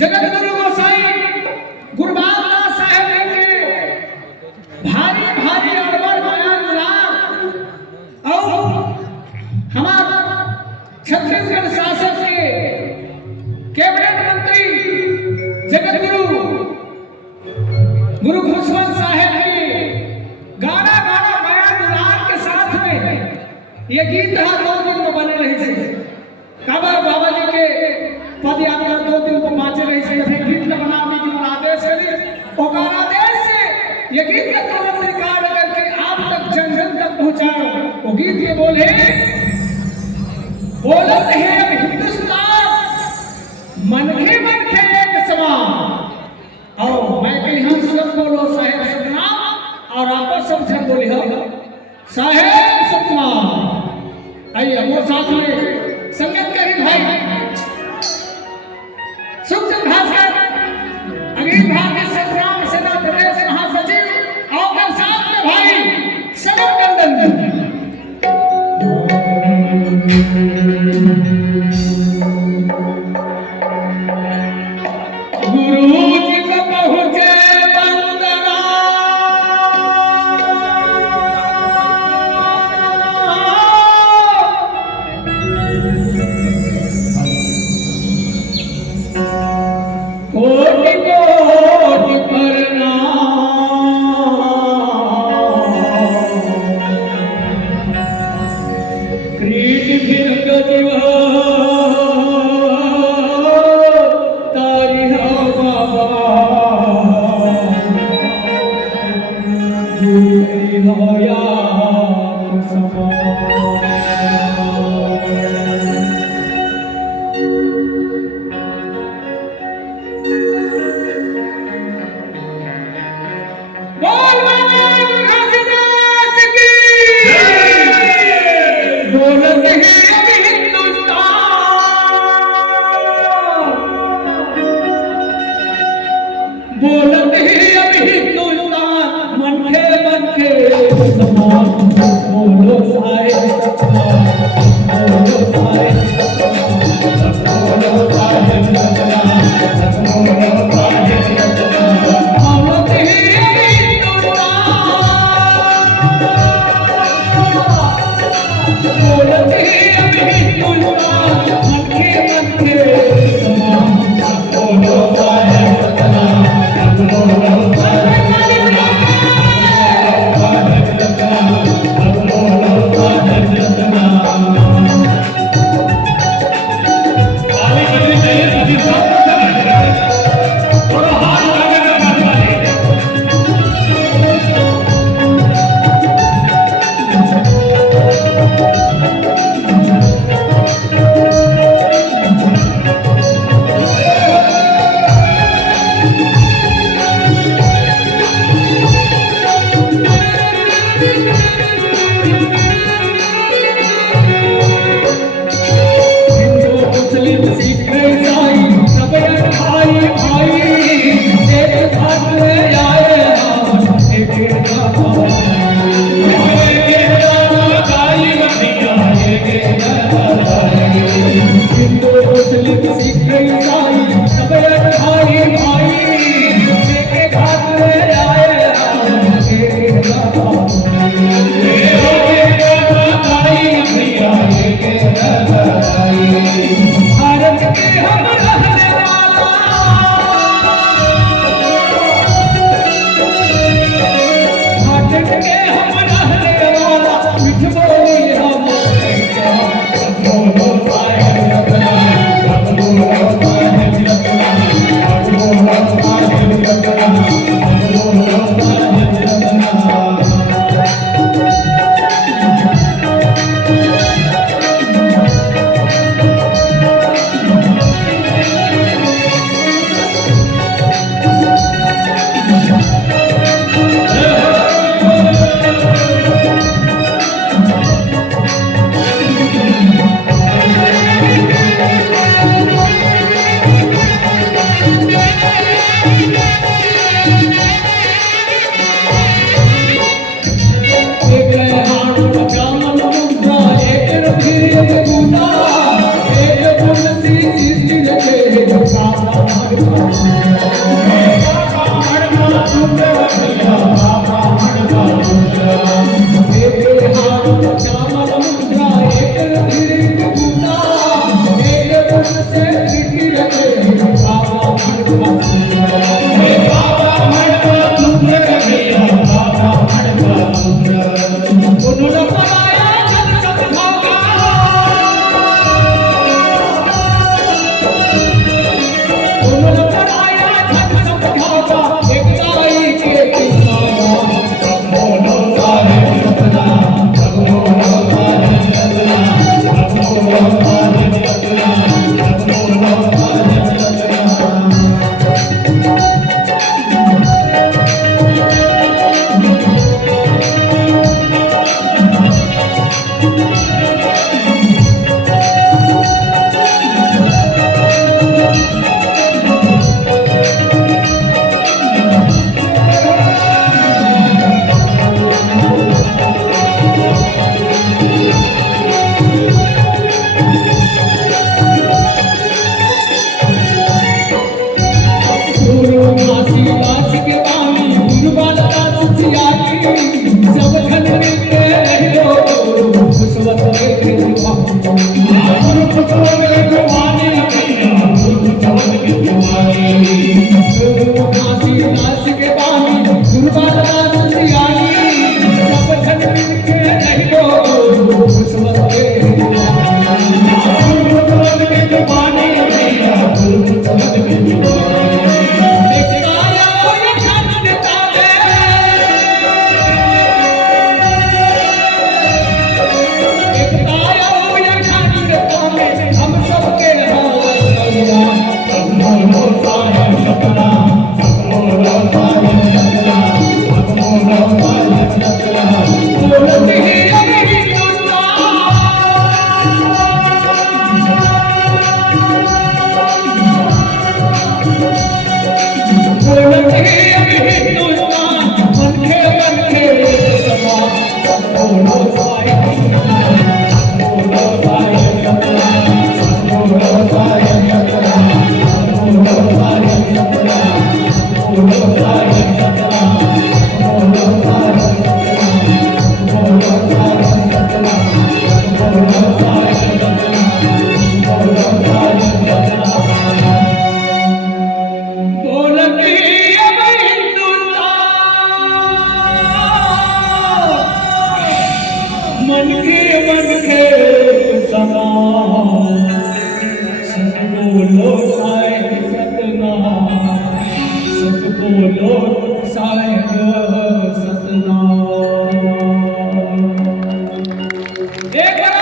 जगत गुरु गोसाई गुरबाज दास साहेब जी के भारी भारी अड़बड़ बयान और हमारे छत्तीसगढ़ शासन के कैबिनेट मंत्री जगत गुरु घुसवंत साहेब जी गाना गाना बयान दुलार के साथ में ये गीत 2 दिन में बने रही थे काबर बाबा जी के पद यात्रा 2 दिन को बाँचे रही से फिर गीत बनाने की आदेश करी और आदेश से ये गीत का तुरंत रिकॉर्ड करके आप तक जन जन तक पहुंचाओ। वो गीत ये बोले बोलत है हिंदुस्तान मन के एक समान और मैं कहीं हम सब बोलो साहेब सतनाम और आपस सब जन बोले हो साहेब सतनाम। आइए हमारे साथ में संगत करी भाई सुखचंद भास्कर अखिल भारतीय संग्राम सेना प्रदेश महासचिव और साथ में भाई सनत टंडन गुरु जी को पहुंचे वंदना कोटि कोटि प्रणाम क्रीड भृंग दिव तारी हो बाबा गुरु होया बोलते हैं अभी हिंदुस्तान मन के समान बोलो साहेब बोलो साहेब बोलो साहेब बोलते हैं अभी हिंदुस्तान बोलते हैं अभी हिंदुस्तान मन के समान बोलो साहेब एक